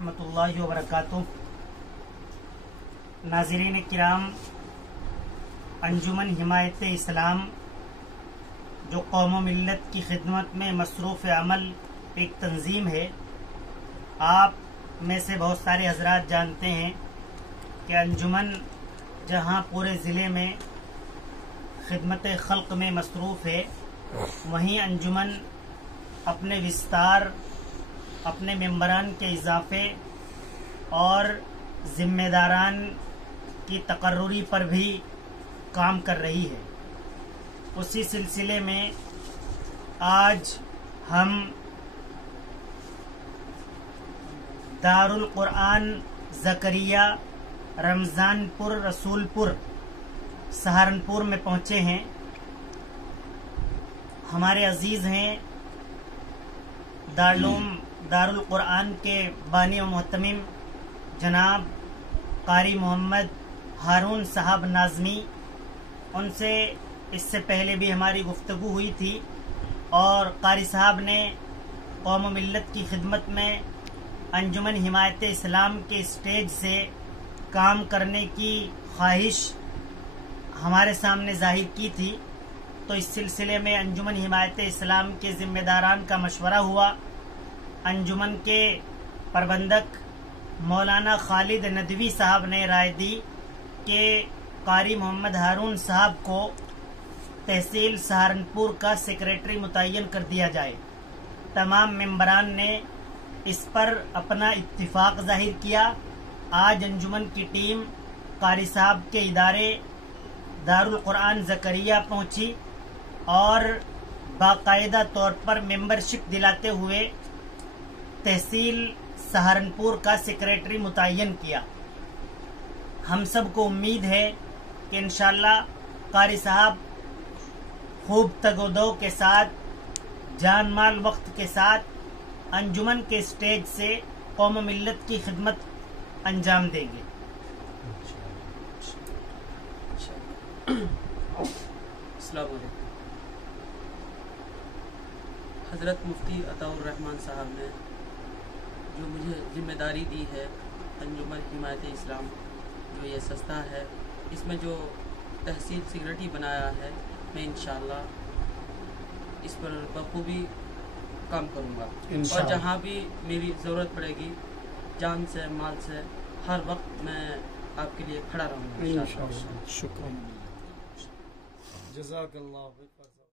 ورحمۃ اللہ وبرکاتہ۔ ناظرین کرام، انجمن حمایت اسلام جو قوم و ملت کی خدمت میں مصروف عمل ایک تنظیم ہے، آپ میں سے بہت سارے حضرات جانتے ہیں کہ انجمن جہاں پورے ضلع میں خدمت خلق میں مصروف ہے، وہیں انجمن اپنے وستار، اپنے ممبران کے اضافے اور ذمہ داران کی تقرری پر بھی کام کر رہی ہے۔ اسی سلسلے میں آج ہم دارالقرآن زکریا رمضان پور رسول پور سہارنپور میں پہنچے ہیں۔ ہمارے عزیز ہیں دارالقرآن کے بانی و محتمم جناب قاری محمد ہارون صاحب ناظمی۔ ان سے اس سے پہلے بھی ہماری گفتگو ہوئی تھی اور قاری صاحب نے قوم و ملت کی خدمت میں انجمن حمایت اسلام کے اسٹیج سے کام کرنے کی خواہش ہمارے سامنے ظاہر کی تھی، تو اس سلسلے میں انجمن حمایت اسلام کے ذمہ داران کا مشورہ ہوا۔ انجمن کے پربندک مولانا خالد ندوی صاحب نے رائے دی کہ قاری محمد ہارون صاحب کو تحصیل سہارنپور کا سیکریٹری متعین کر دیا جائے۔ تمام ممبران نے اس پر اپنا اتفاق ظاہر کیا۔ آج انجمن کی ٹیم قاری صاحب کے ادارے دارالقرآن زکریا پہنچی اور باقاعدہ طور پر ممبرشپ دلاتے ہوئے تحصیل سہارنپور کا سیکریٹری متعین کیا۔ ہم سب کو امید ہے کہ انشاءاللہ قاری صاحب خوب تگ و دو کے ساتھ، جان مال وقت کے ساتھ انجمن کے اسٹیج سے قوم و ملت کی خدمت انجام دیں گے۔ السلام علیکم۔ حضرت مفتی عطاء الرحمن صاحب نے جو مجھے ذمہ داری دی ہے انجمن حمایت اسلام جو یہ سستا ہے، اس میں جو تحصیل سیکریٹری بنایا ہے، میں انشاءاللہ اس پر بخوبی کام کروں گا اور جہاں بھی میری ضرورت پڑے گی جان سے مال سے ہر وقت میں آپ کے لیے کھڑا رہوں گا۔ شکریہ، جزاک اللہ۔